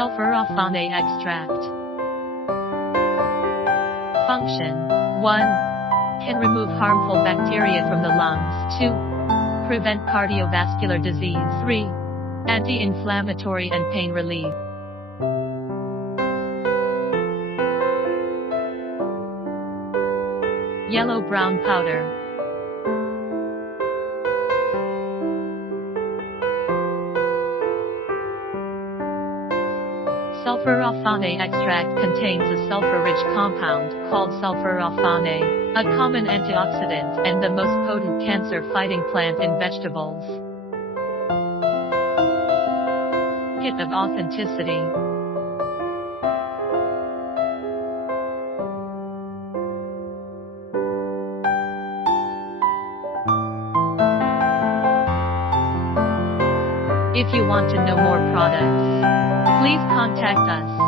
Sulforaphane extract. Function: 1. Can remove harmful bacteria from the lungs. 2. Prevent cardiovascular disease. 3. Anti-inflammatory and pain relief. Yellow-brown powder. Sulforaphane extract contains a sulfur-rich compound called sulforaphane, a common antioxidant and the most potent cancer-fighting plant in vegetables. Hit of authenticity. If you want to know more products, please contact us.